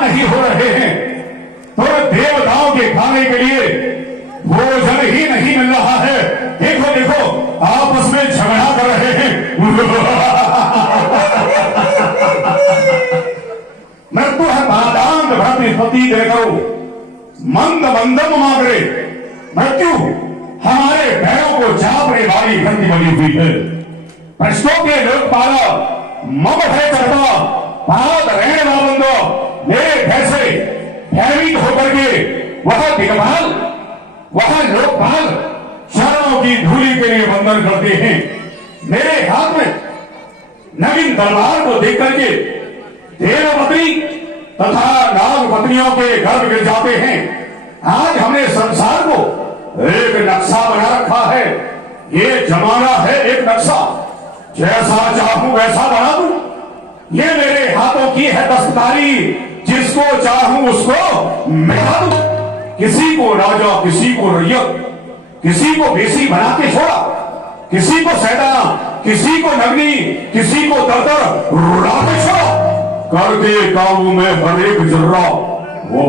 नहीं हो रहे हैं, तो देवताओं के खाने के लिए भोजन ही नहीं मिल रहा है। देखो देखो, आपस में झगड़ा कर रहे हैं। मृत्यु है पादांत भ्रतिपति देखो, मंद मंदम मागरे। मृत्यु हमारे पैरों को चापने वाली भ्रति बनी हुई है। प्रश्नों के लोकपाला मम भय करता पाद रहने वालों मेरे भैसे भयभीत होकर के वह दिग्पाल, वह लोकपाल चरणों की धूलि के लिए वंदन करते हैं। मेरे हाथ में नवीन तलवार को देख करके देवपत्नी तथा नागपत्नियों के गर्भ गिर जाते हैं। आज हमने संसार को एक नक्शा बना रखा है। ये जमाना है एक नक्शा, जैसा चाहूं वैसा बना दूं। ये मेरे हाथों की है दस्तकारी, जिसको चाहूं उसको मिटा दूं। किसी को राजा, किसी को रैयत, किसी को बेसी बना के छोड़ा, किसी को सैदा, किसी को नगनी, किसी को दरदर रुला के छोड़ा। करके काबू में हर एक जर्रा वो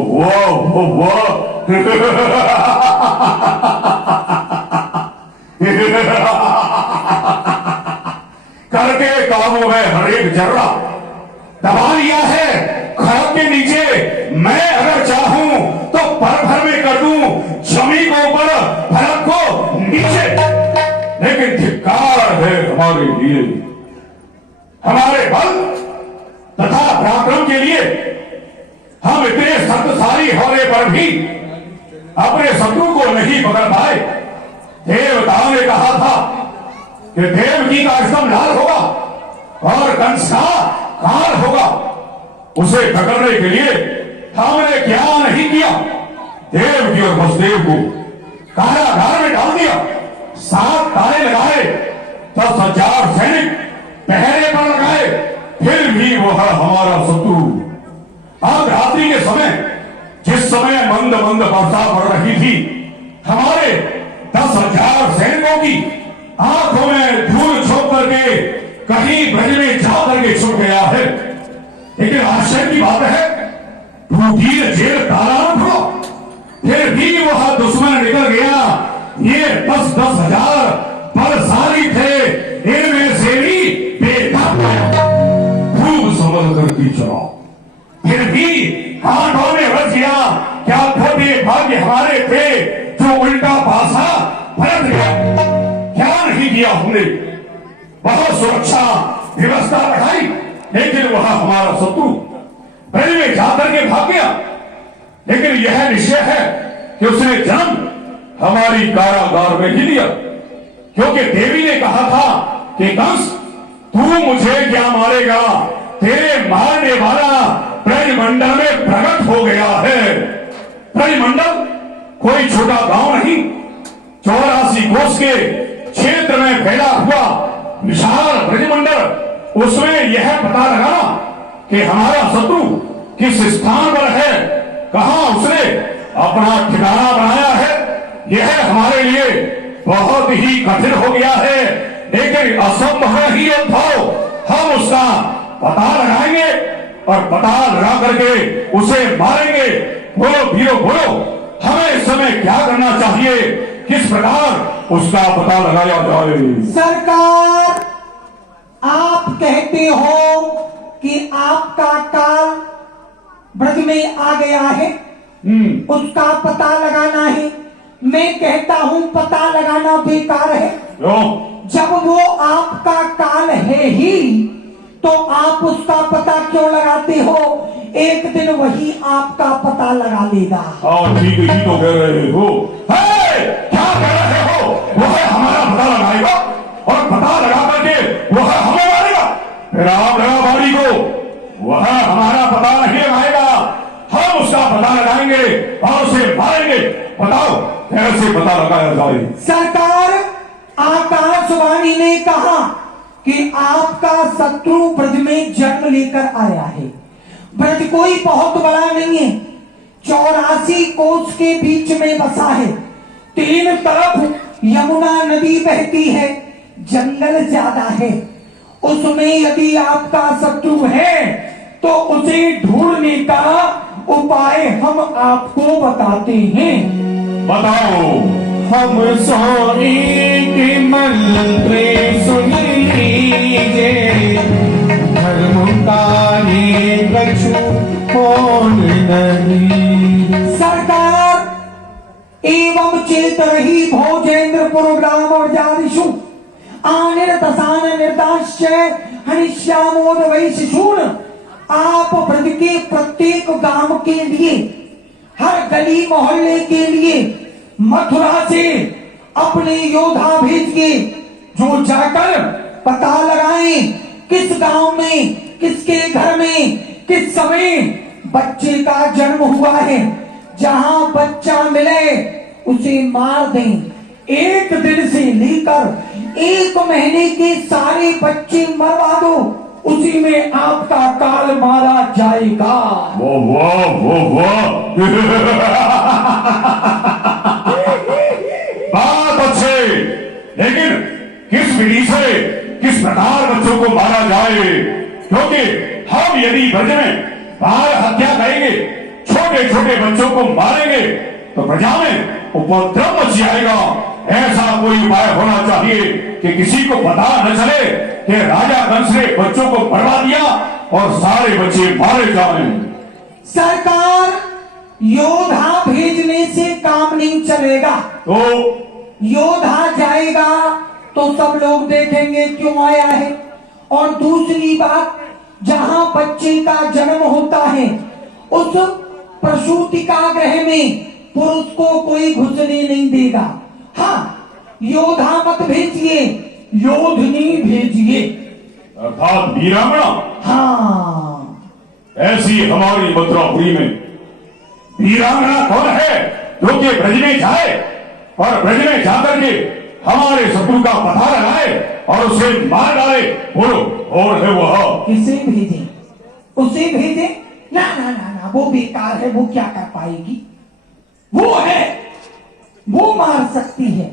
करके काबू में हर एक जर्रा दबा लिया है खड़क के नीचे। मैं अगर चाहूं तो पल भर में कर दूं जमीन को ऊपर, फलक को नीचे। लेकिन धिक्कार है हमारे लिए, हमारे बल तथा पराक्रम के लिए। हम इतने शक्तिशाली होने पर भी अपने शत्रु को नहीं पकड़ पाए। देवताओं ने कहा था कि देवकी का स्तंभ लाल होगा और कंस का काल होगा। उसे पकड़ने के लिए हमने क्या नहीं किया, देवकी और वसुदेव को कारागार में डाल दिया। 7 ताले लगाए, 10,000 सैनिक पहरे पर लगाए, फिर भी वह हमारा शत्रु। अब रात्रि के समय, जिस समय मंद मंद वर्षा पड़ रही थी, हमारे 10,000 सैनिकों की आंखों में धूल झोंक करके कहीं ब्रज में जा करके छुप गया है। लेकिन आश्चर्य की बात है, भूगीर जेल ताला न खुला, फिर भी वह दुश्मन निकल गया। ये 10-10 हजार बलशाली थे, इनमें से भी बेदम खूब संभल करके चला। फिर भी हाथों में बच गया। क्या खोटे भाग्य हमारे थे जो उल्टा पासा पलट गया। क्या नहीं किया हमने, बहुत सुरक्षा व्यवस्था बढ़ाई, लेकिन वह हमारा शत्रु ब्रज में जाकर के भाग गया। लेकिन यह निश्चय है कि उसने जन्म हमारी कारागार में ही लिया, क्योंकि देवी ने कहा था कि कंस तू मुझे क्या मारेगा, तेरे मारने वाला ब्रजमंडल में प्रकट हो गया है। ब्रजमंडल कोई छोटा गांव नहीं, 84 कोस के क्षेत्र में फैला हुआ विशाल ब्रजमंडल। उसमें यह पता लगाना कि हमारा शत्रु किस स्थान पर है, कहां उसने अपना ठिकाना बनाया है, यह हमारे लिए बहुत ही कठिन हो गया है। लेकिन असंभव ही उद्भव, हम उसका पता लगाएंगे और पता लगा करके उसे मारेंगे। बोलो वीरो बोलो, हमें इस समय क्या करना चाहिए, किस प्रकार उसका पता लगाया जाए। सरकार, आप कहते हो कि आपका काल ब्रज में आ गया है, उसका पता लगाना है। मैं कहता हूं पता लगाना बेकार है। जब वो आपका काल है ही तो आप उसका पता क्यों लगाते हो? एक दिन वही आपका पता लगा लेगा। ठीक ही तो कह रहे हो। क्या कह रहे हो? वह हमारा पता लगाएगा और पता लगा करके वह हमें मारेगा। फिर आप लगा बाड़ी को, वह हमारा पता नहीं लगाएगा, हम उसका पता लगाएंगे और उसे मारेंगे। बताओ कैसे पता लगाया जाए? सरकार, आकाशवाणी ने कहा कि आपका शत्रु ब्रज में जन्म लेकर आया है। ब्रज कोई बहुत बड़ा नहीं है, 84 कोस के बीच में बसा है। 3 तरफ यमुना नदी बहती है, जंगल ज्यादा है। उसमें यदि आपका शत्रु है तो उसे ढूंढने का उपाय हम आपको बताते हैं। बताओ। हम सोने के मंत्र सुन लीजिए, धर्म कार्य कछु होन नहीं। सरकार एवं चेतरहि भोजेन्द्र प्रोग्राम और जादिषु आनिर्दशान निर्दाश्य हनिष्यामोद वैशिषूण। आप ब्रज के प्रत्येक गांव के लिए, हर गली मोहल्ले के लिए मथुरा से अपने योद्धा भेजिए, जो जाकर पता लगाएं किस गांव में, किसके घर में, किस समय बच्चे का जन्म हुआ है। जहां बच्चा मिले उसे मार दें। 1 दिन से लेकर 1 महीने के सारे बच्चे मरवा दो, उसी में आपका काल मारा जाएगा। वो बात अच्छे, लेकिन किस विधि से, किस प्रकार बच्चों को मारा जाए? क्योंकि हम यदि ब्रज में बाल हत्या करेंगे, छोटे छोटे बच्चों को मारेंगे, तो प्रजा में उपद्रव मच जाएगा। ऐसा कोई उपाय होना चाहिए कि किसी को पता न चले कि राजा कंस ने बच्चों को मरवा दिया और सारे बच्चे मारे जाएं। सरकार, योद्धा भेजने से काम नहीं चलेगा। तो योद्धा जाएगा तो सब लोग देखेंगे क्यों आया है। और दूसरी बात, जहां बच्चे का जन्म होता है उस प्रसूतिका गृह में पुरुष को कोई घुसने नहीं देगा। हाँ, योद्धा मत भेजिए, योधनी भेजिए, अर्थात वीरांगना। हाँ, ऐसी हमारी मथुरापुरी में वीरांगना कौन है जो कि ब्रज में जाए और ब्रज में जाकर के हमारे शत्रु का पता लगाए और उसे मार डाले? बोलो, और है वह? किसे भेजे? उसे भेजे? ना ना ना ना, वो बेकार है, वो क्या कर पाएगी? वो है, वो मार सकती है,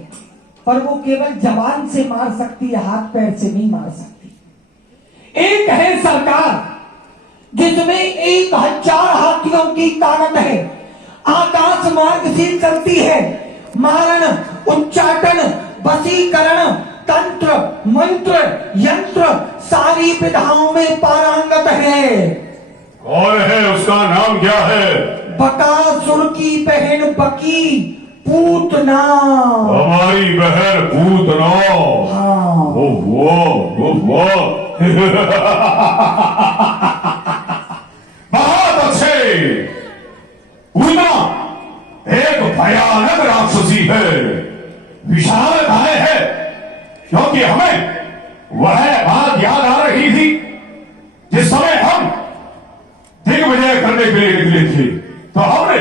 पर वो केवल जबान से मार सकती है, हाथ पैर से नहीं मार सकती। एक है सरकार जिसमें 1000 हाथियों की ताकत है, आकाश मार्ग से चलती है, मारण, उच्चाटन, वशीकरण, तंत्र, मंत्र, यंत्र सारी विधाओं में पारंगत है। कौन है? उसका नाम क्या है? बकासुर की बहन बकी, पूतना। हमारी बहन पूतना। हाँ। वो बहुत अच्छे। पूतना एक भयानक राक्षसी है, विशालकाय है, क्योंकि हमें वह बात याद आ रही थी जिस समय हम दिग्विजय करने के लिए निकले थे, तो हमने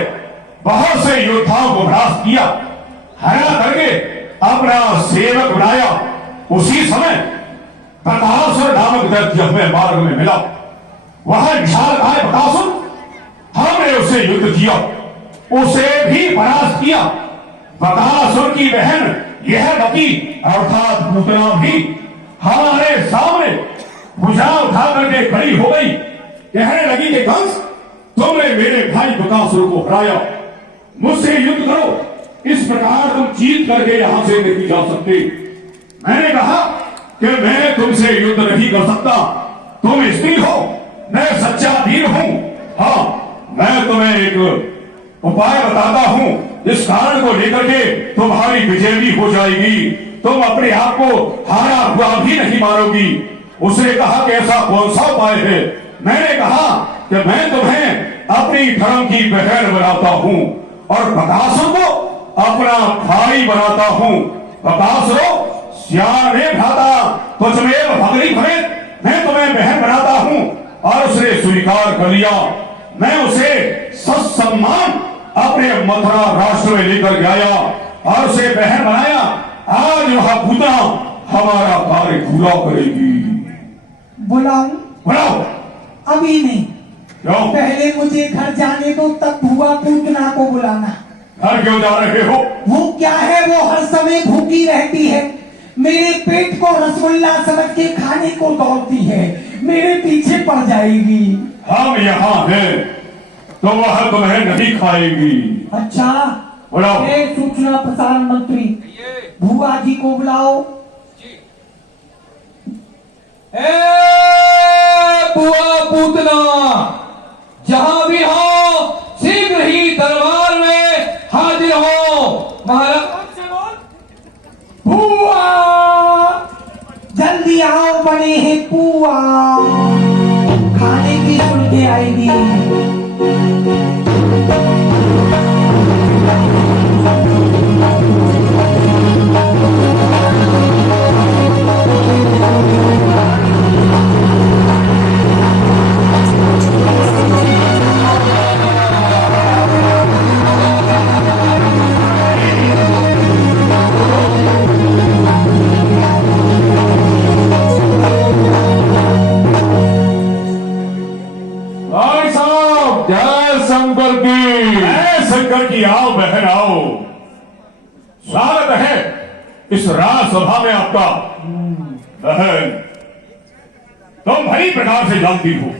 बहुत से योद्धाओं को परास्त किया, हरा करके अपना सेवक बनाया। उसी समय बकासुर नामक दैत्य हमें मार्ग में मिला। वह विशालकाय बकासुर, हमने उससे युद्ध किया, उसे भी परास्त किया। बकासुर की बहन यह बकी अर्थात पूतना भी हमारे सामने भुजा उठा करके खड़ी हो गई, कहने लगी कि कंस, तुमने मेरे भाई बकासुर को हराया, मुझसे युद्ध करो, इस प्रकार तुम जीत करके यहां से नहीं जा सकते। मैंने कहा कि मैं तुमसे युद्ध नहीं कर सकता, तुम स्त्री हो, मैं सच्चा वीर हूं। हाँ, मैं तुम्हें एक उपाय बताता हूं, इस कारण को लेकर के तुम्हारी विजय भी हो जाएगी, तुम अपने आप को हारा हुआ भी नहीं मारोगी। उसने कहा कि ऐसा कौन सा उपाय है? मैंने कहा कि मैं तुम्हें अपनी धर्म की बहन बनाता हूं और बकासुर को अपना भाई बनाता हूं। बकासुरो श्यामे भ्राता तुझमेव भगरी भवेत्, मैं तुम्हें बहन बनाता हूं। और उसने स्वीकार कर लिया। मैं उसे सत्सम्मान अपने मथुरा राष्ट्र में लेकर गया और उसे बहन बनाया। आज वह पूतना हमारा कार्य पूरा करेगी। बुलाऊं? बुलाओ। अभी नहीं, क्यों? पहले मुझे घर जाने दो, तब बुआ पूतना को बुलाना। घर क्यों जा रहे हो? वो क्या है, वो हर समय भूखी रहती है, मेरे पेट को रसगुल्ला समझ के खाने को दौड़ती है, मेरे पीछे पड़ जाएगी। हम यहाँ हैं तो वह तुम्हें नहीं खाएगी। अच्छा, बुलाओ। सूचना प्रसारण मंत्री भुआ जी को बुलाओ। बुआ पूतना, जहां भी हो शीघ्र ही दरबार में हाजिर हो। महाराज बुआ, जल्दी आओ, बने हैं पुआ, खाने की सुन के आएगी। भाई साहब, जय शंकर की। शंकर की आओ बहन आओ, स्वागत है इस राजसभा में आपका। बहन, तुम भली प्रकार से जानती हो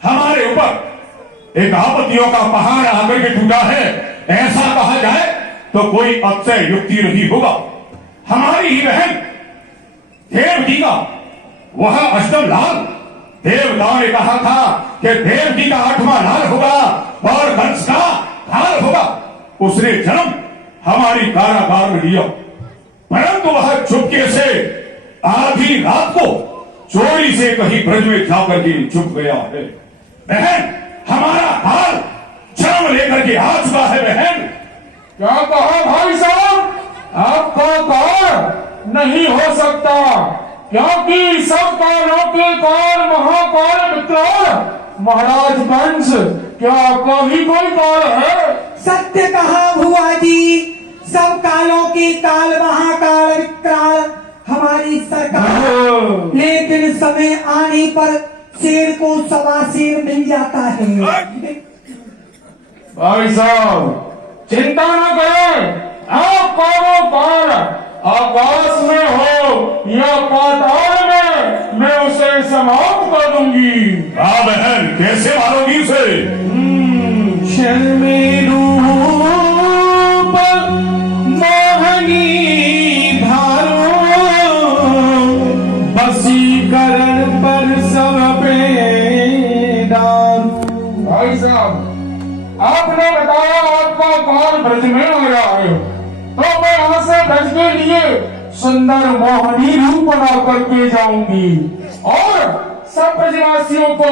हमारे ऊपर एक आपत्तियों का पहाड़ आकर के टूटा है। ऐसा कहा जाए तो कोई अक्षय युक्ति नहीं होगा। हमारी ही बहन देवकी का वह अष्टम लाल, देवताओं ने कहा था कि देवकी का 8वां लाल होगा और कंस का हाल होगा। उसने जन्म हमारी कारागार में लिया, परंतु वह चुपके से आधी रात को चोरी से कहीं ब्रज में जाकर के छुप गया है। बहन, हमारा हाल जन्म लेकर के आ चुका है। बहन, क्या कहा भाई साहब? आपका काल नहीं हो सकता, क्योंकि सब कालों के काल महाकाल विकराल महाराज कंस। क्या आपका भी कोई काल है? सत्य कहा भुआ जी, सब कालों के काल महाकाल विकराल हमारी सरकार। लेकिन समय आने पर शेर को सवा शेर मिल जाता है। भाई साहब, चिंता न करें, आपका वो काल आकाश में हो या पाताल में, मैं उसे समाप्त कर दूंगी। हाँ बहन, कैसे मारोगी उसे? शर्मे रूप मोहनी धारो, वशीकरण पर सब पे डालो। भाई साहब, आपने बताया आपका काल ब्रज में हो रहा है, तो मैं यहाँ से ब्रज के लिए सुंदर मोहनी रूप बना करके जाऊंगी और सब ब्रजवासियों को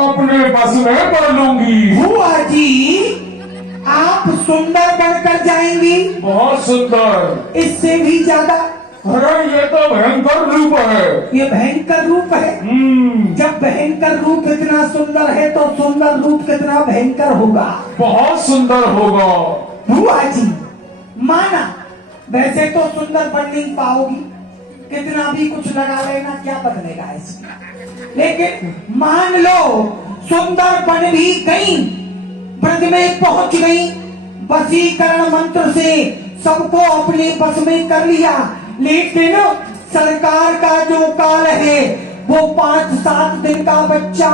अपने बस में कर लूंगी। भुआ जी, आप सुंदर बनकर जाएंगी? बहुत सुंदर। इससे भी ज्यादा? अरे ये तो भयंकर रूप है। ये भयंकर रूप है। जब भयंकर रूप इतना सुंदर है तो सुंदर रूप कितना भयंकर होगा? बहुत सुंदर होगा। भुआ जी, माना वैसे तो सुंदर बन नहीं पाओगी, कितना भी कुछ लगा लेना क्या बदलेगा इसमें। लेकिन मान लो सुंदर बन भी गई, ब्रज में पहुंच गई, वशीकरण मंत्र से सबको अपने बस में कर लिया, लेकिन सरकार का जो काल है वो 5-7 दिन का बच्चा,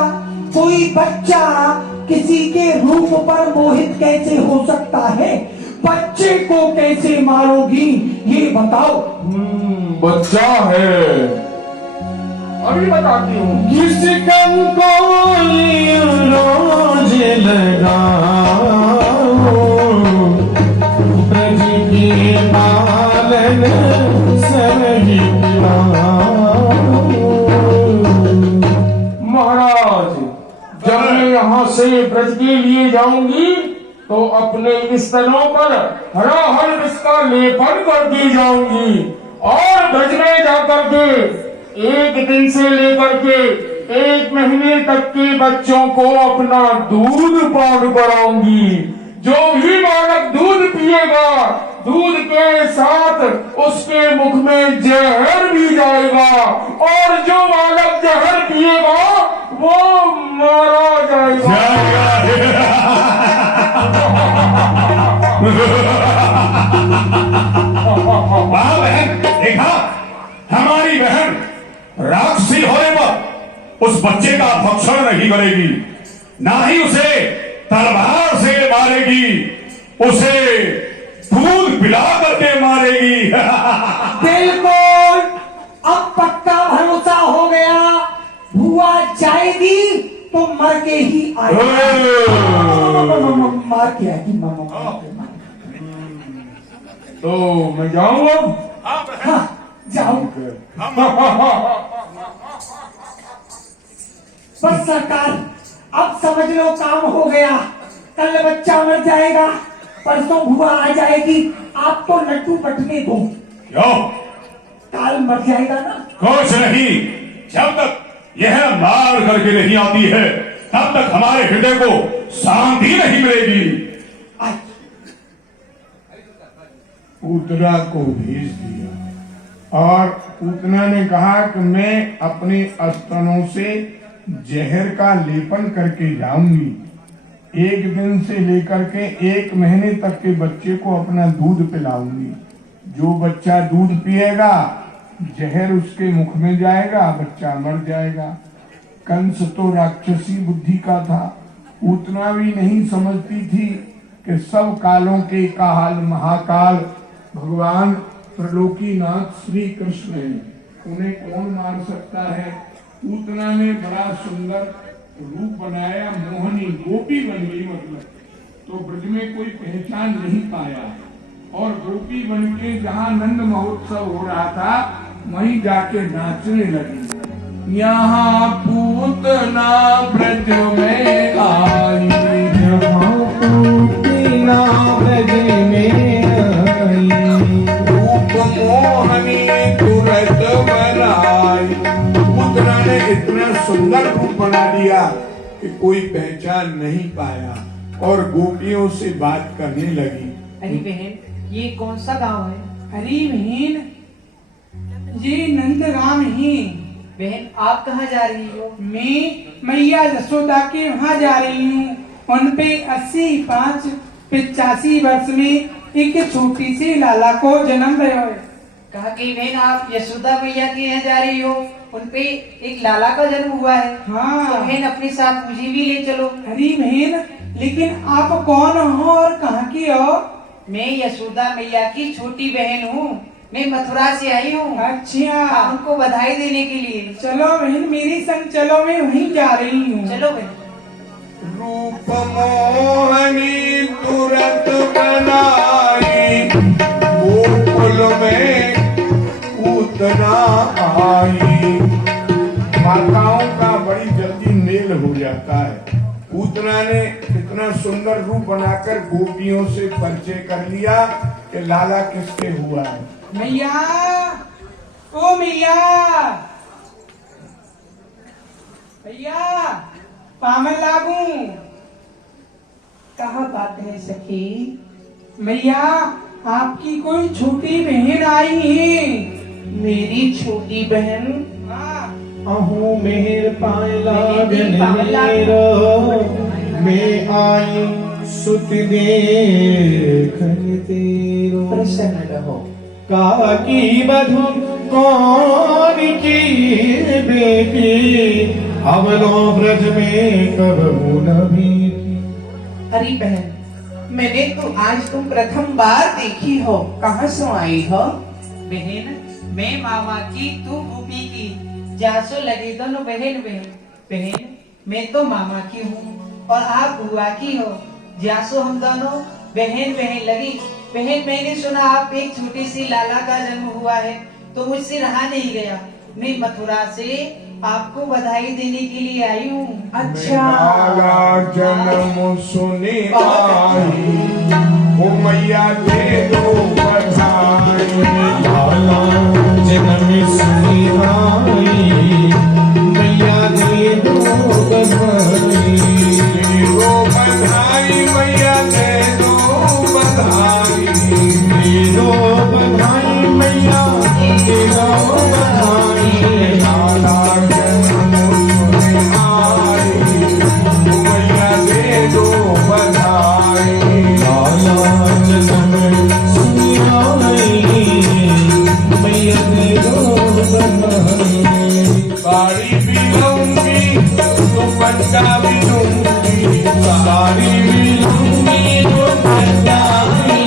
कोई बच्चा किसी के रूप पर मोहित कैसे हो सकता है? बच्चे को कैसे मारोगी ये बताओ। बच्चा है, अभी बताती हूँ। किसकन को रोज लगाओ, ब्रज की पालन सही महाराज, जब मैं यहाँ से ब्रज के लिए जाऊंगी तो अपने स्तनों पर हरा हर विष का लेपन करके जाऊंगी और ब्रज में जाकर के 1 दिन से लेकर के 1 महीने तक के बच्चों को अपना दूध पान कराऊंगी। जो भी बालक दूध पिएगा, दूध के साथ उसके मुख में जहर भी जाएगा और जो बालक जहर पिएगा वो मारा जाएगा। वाह बहन, देखा हमारी बहन राक्षसी होने पर उस बच्चे का भक्षण नहीं करेगी, ना ही उसे तलवार से मारेगी, उसे दूध पिला करके मारेगी। बिल्कुल, अब पक्का भरोसा हो गया, बुआ जाएगी तो मर के ही आएगी। मार के आएगी मामा। तो मैं जाऊं अब? हाँ, जाओ। बस सरकार, अब समझ लो काम हो गया। कल बच्चा मर जाएगा, परसों बुआ आ जाएगी, आप तो लड्डू बटने दो। क्यों? काल मर जाएगा ना। कुछ नहीं, जब तक यह मार करके नहीं आती है तब तक हमारे हृदय को शांति नहीं मिलेगी। पूतना को भेज दिया और पूतना ने कहा कि मैं अपने स्तनों से जहर का लेपन करके जाऊंगी। 1 दिन से लेकर के 1 महीने तक के बच्चे को अपना दूध पिलाऊंगी। जो बच्चा दूध पिएगा जहर उसके मुख में जाएगा, बच्चा मर जाएगा। कंस तो राक्षसी बुद्धि का था। पूतना भी नहीं समझती थी कि सब कालों के काल महाकाल भगवान त्रिलोकीनाथ श्री कृष्ण है, उन्हें कौन मार सकता है। पूतना ने बड़ा सुंदर रूप बनाया, मोहनी गोपी बन गई, मतलब तो ब्रज में कोई पहचान नहीं पाया। और गोपी बन के जहाँ नंद महोत्सव हो रहा था वहीं जाके नाचने लगी। यहाँ पूतना ब्रज में आई, यहाँ पूतना ब्रज में आई, रूप मोहनी तुरंत बनाई। पूतना ने इतना सुंदर रूप बना दिया कि कोई पहचान नहीं पाया और गोपियों से बात करने लगी। अरे बहन, ये कौन सा गांव है? अरे बहन, ये नंदगाम ही। बहन, आप कहाँ जा रही हो? मैं मैया यशोदा के वहाँ जा रही हूँ। उन पे 85 वर्ष में एक छोटी सी लाला को जन्म दिया है। कहा कि बहन आप यशोदा मैया के यहाँ जा रही हो, उन पे एक लाला का जन्म हुआ है। हाँ। तो बहन अपने साथ मुझे भी ले चलो। अरे बहन, लेकिन आप कौन हो और कहाँ की हो? मैं यशोदा मैया की छोटी बहन हूँ। मैं मथुरा से आई हूँ। अच्छा, उनको बधाई देने के लिए। चलो बहन मेरे संग चलो, मैं वहीं जा रही हूँ। चलो बहन। रूप मोहनी तुरंत बनाई, गोकुल में पूतना आई। माताओं का बड़ी जल्दी मेल हो जाता है। पूतना ने इतना सुंदर रूप बनाकर गोपियों से परिचय कर लिया कि लाला किसके हुआ है। मैया, ओ मैया, भैया पामन लागू। कहाँ बात है सखी? मैया, आपकी कोई छोटी बहन आई है। मेरी छोटी बहन? हाँ। अहू मेहर पाए लागन पावन मेरो, मैं आई सुत देखन तेरो। प्रसन्न रहो। काकी बधु कौन की बेटी, अवलो ब्रज में कबहू न भीती। अरे बहन, मैंने तो आज तुम प्रथम बार देखी हो। कहाँ से आई हो? बहन, मैं मामा की, तू गोपी की, जासो लगे दोनों बहन बहन। बहन, मैं तो मामा की हूँ और आप बुआ की हो। जासो हम दोनों बहन बहन लगी। बहन, मैंने सुना आप एक छोटी सी लाला का जन्म हुआ है, तो मुझसे रहा नहीं गया। मैं मथुरा से आपको बधाई देने के लिए आई हूँ। अच्छा, लाला जन्म सुने आई, ओ मैया दे दो बधाई। लाला जन्म सुनी आई, मैया दे दो बधाई। दे दो बधाई मैया, दे दो बधाई। दे दो बधाई मैया, दे दो बधाई। लाला जन्म सुने आई, ओ मैया दे दो बधाई। लाला जन्म सुनी आई, मैया दे दो सारी मिलूंगी तो सच्चाई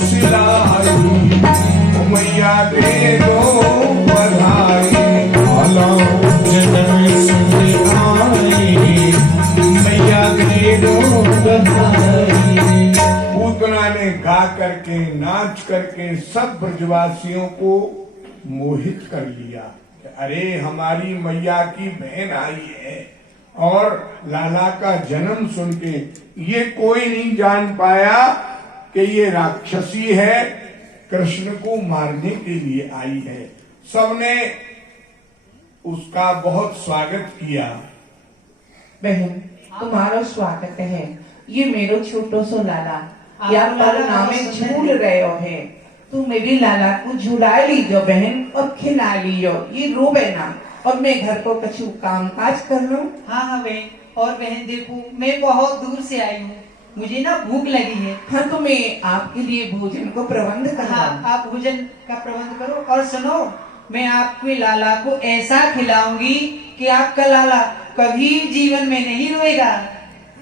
सिलाई मैया दे दो बधाई आला जन्म सुनी आई मैया दे दो बधाई। पूतना ने गा करके नाच करके सब ब्रजवासियों को मोहित कर लिया। अरे हमारी मैया की बहन आई है। और लाला का जन्म सुन के ये कोई नहीं जान पाया कि ये राक्षसी है, कृष्ण को मारने के लिए आई है। सबने उसका बहुत स्वागत किया। बहन तुम्हारो स्वागत है। ये मेरो छोटो सो लाला या पर नामे झूल रहे हो है। तू मेरी लाला को झुला लीजो बहन और खिला लियो। ये रोवे ना और मैं घर को कछु काम काज कर लूं। हाँ हाँ बहन। और बहन देखो मैं बहुत दूर से आई हूँ, मुझे ना भूख लगी है। हाँ तो मैं आपके लिए भोजन को प्रबंध कर हाँ आप भोजन का प्रबंध करो। और सुनो, मैं आपके लाला को ऐसा खिलाऊंगी कि आपका लाला कभी जीवन में नहीं रोएगा।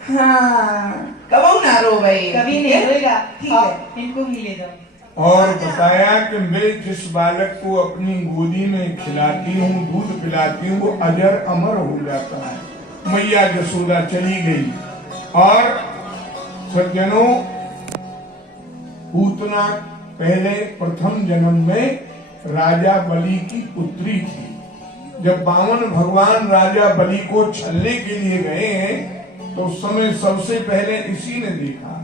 हाँ कबो ना रोवे, कभी नहीं रोएगा। ठीक है। आप इनको भी ले जाओ। और बताया कि मैं जिस बालक को अपनी गोदी में खिलाती हूँ, दूध पिलाती हूँ, वो अजर अमर हो जाता है। मैया यशोदा चली गई। और सज्जनों, पूतना पहले प्रथम जन्म में राजा बलि की पुत्री थी। जब बामन भगवान राजा बलि को छलने के लिए गए हैं तो उस समय सबसे पहले इसी ने देखा।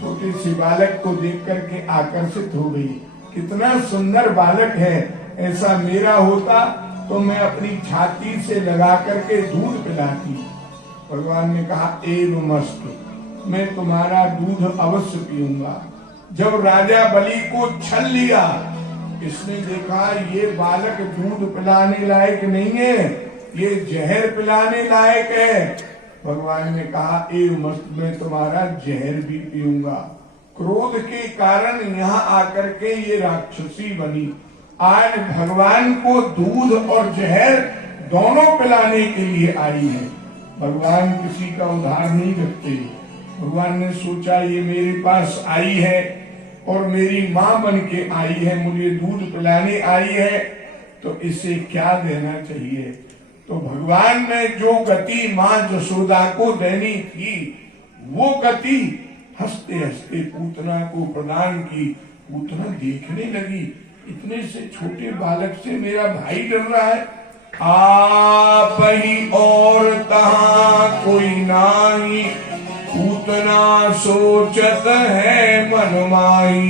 छोटे से बालक को देख करके आकर्षित हो गई। कितना सुंदर बालक है, ऐसा मेरा होता तो मैं अपनी छाती से लगा करके दूध पिलाती। भगवान ने कहा एवं मस्त, मैं तुम्हारा दूध अवश्य पीऊंगा। जब राजा बलि को छल लिया, इसने देखा ये बालक दूध पिलाने लायक नहीं है, ये जहर पिलाने लायक है। भगवान ने कहा एवं मस्त, मैं तुम्हारा जहर भी पीऊंगा। क्रोध के कारण यहाँ आकर के ये राक्षसी बनी। आज भगवान को दूध और जहर दोनों पिलाने के लिए आई है। भगवान किसी का उधार नहीं रखते। भगवान ने सोचा ये मेरे पास आई है और मेरी माँ बन के आई है, मुझे दूध पिलाने आई है, तो इसे क्या देना चाहिए। तो भगवान ने जो गति माँ यशोदा को देनी थी वो गति हंसते हंसते पूतना को प्रदान की। पूतना देखने लगी, इतने से छोटे बालक से मेरा भाई डर रहा है। आप ही और तहां कोई नाही, पूतना सोचत है मन माई।